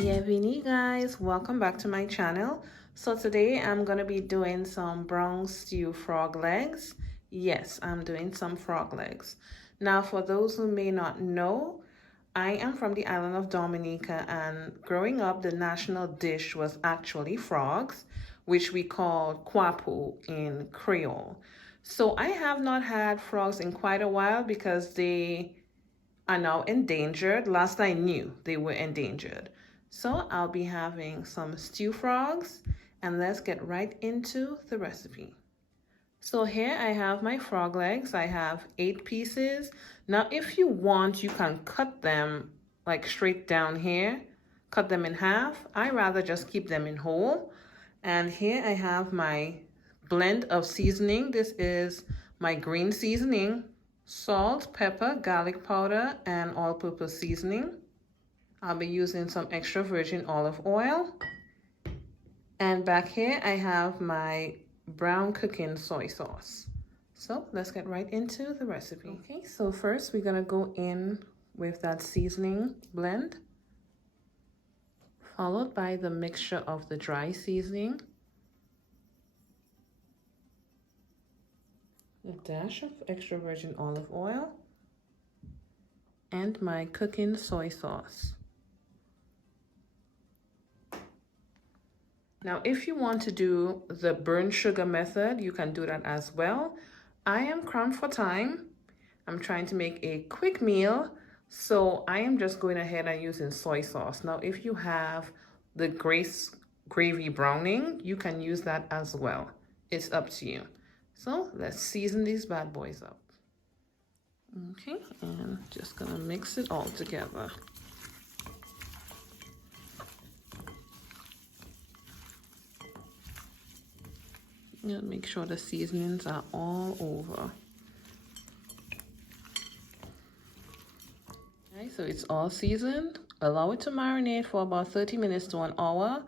Bienvenue guys, welcome back to my channel. So today I'm gonna be doing some brown stew frog legs. Yes, I'm doing some frog legs. Now for those who may not know, I am from the island of Dominica, and growing up the national dish was actually frogs, which we call kwapu in Creole. So I have not had frogs in quite a while because they are now endangered. Last I knew, they were endangered. So I'll be having some stew frogs, and let's get right into the recipe. So here I have my frog legs. I have 8 pieces. Now if you want, you can cut them like straight down here, cut them in half. I rather just keep them in whole. And here I have my blend of seasoning. This is my green seasoning, salt, pepper, garlic powder, and all-purpose seasoning. I'll be using some extra virgin olive oil. And back here I have my brown cooking soy sauce. So let's get right into the recipe. Okay, so first we're gonna go in with that seasoning blend, followed by the mixture of the dry seasoning, a dash of extra virgin olive oil, and my cooking soy sauce. Now, if you want to do the burnt sugar method, you can do that as well. I am cramped for time. I'm trying to make a quick meal, so I am just going ahead and using soy sauce. Now, if you have the Grace gravy browning, you can use that as well. It's up to you. So let's season these bad boys up. Okay, and just gonna mix it all together. And make sure the seasonings are all over. Okay, so it's all seasoned. Allow it to marinate for about 30 minutes to an hour,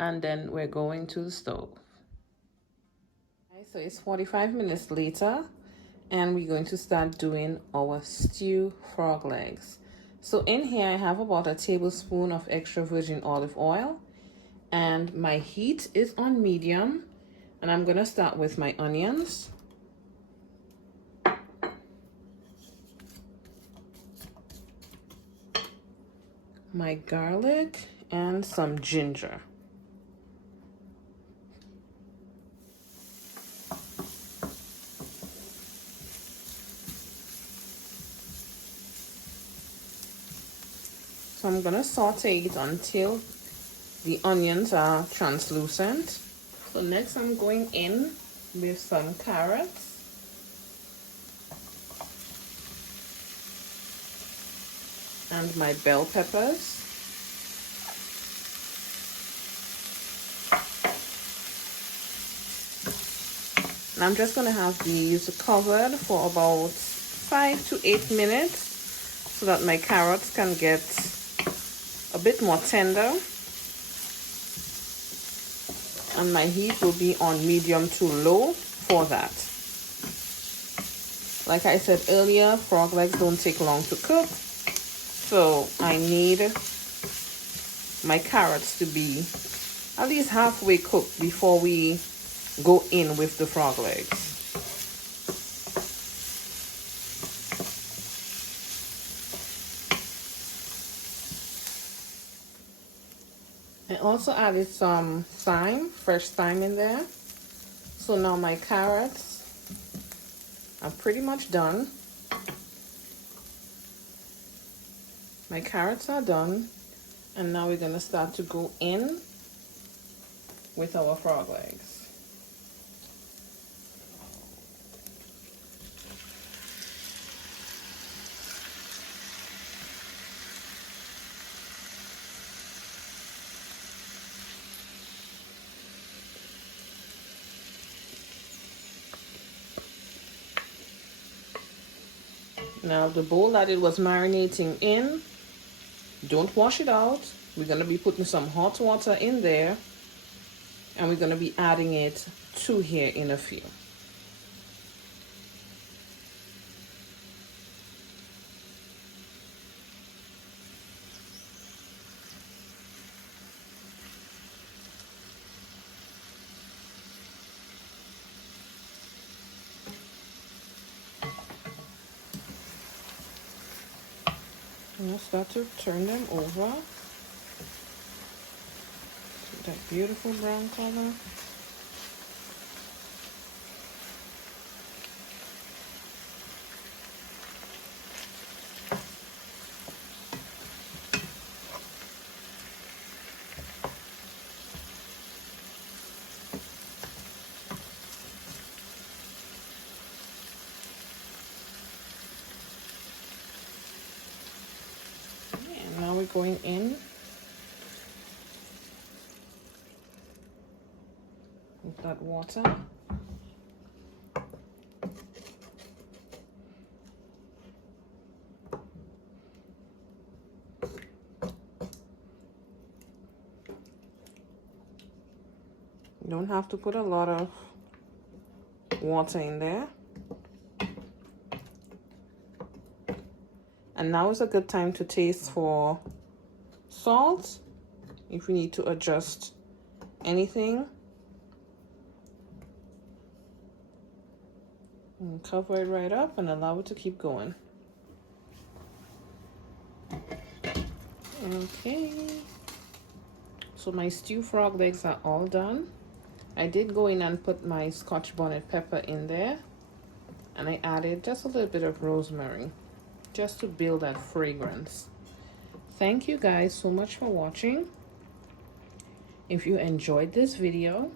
and then we're going to the stove. Okay, so it's 45 minutes later, and we're going to start doing our stew frog legs. So in here I have about a tablespoon of extra virgin olive oil, and my heat is on medium. And I'm gonna start with my onions. My garlic and some ginger. So I'm gonna saute it until the onions are translucent. So next I'm going in with some carrots. And my bell peppers. And I'm just gonna have these covered for about 5 to 8 minutes so that my carrots can get a bit more tender. And my heat will be on medium to low for that. Like I said earlier, frog legs don't take long to cook, so I need my carrots to be at least halfway cooked before we go in with the frog legs. I also added some thyme, fresh thyme in there. So now my carrots are pretty much done. My carrots are done. And now we're gonna start to go in with our frog legs. Now the bowl that it was marinating in, don't wash it out. We're going to be putting some hot water in there, and we're going to be adding it to here in a few. Now start to turn them over. See that beautiful brown color. And now we're going in with that water. You don't have to put a lot of water in there. And now is a good time to taste for salt, if you need to adjust anything. And cover it right up and allow it to keep going. Okay. So my stew frog legs are all done. I did go in and put my Scotch bonnet pepper in there. And I added just a little bit of rosemary, just to build that fragrance. Thank you guys so much for watching. If you enjoyed this video,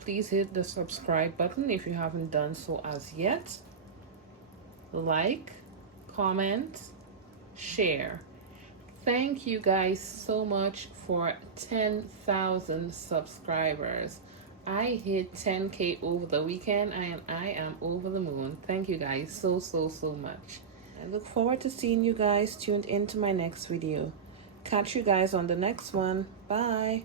please hit the subscribe button if you haven't done so as yet. Like, comment, share. Thank you guys so much for 10,000 subscribers. I hit 10K over the weekend and I am over the moon. Thank you guys so much. I look forward to seeing you guys tuned into my next video. Catch you guys on the next one. Bye.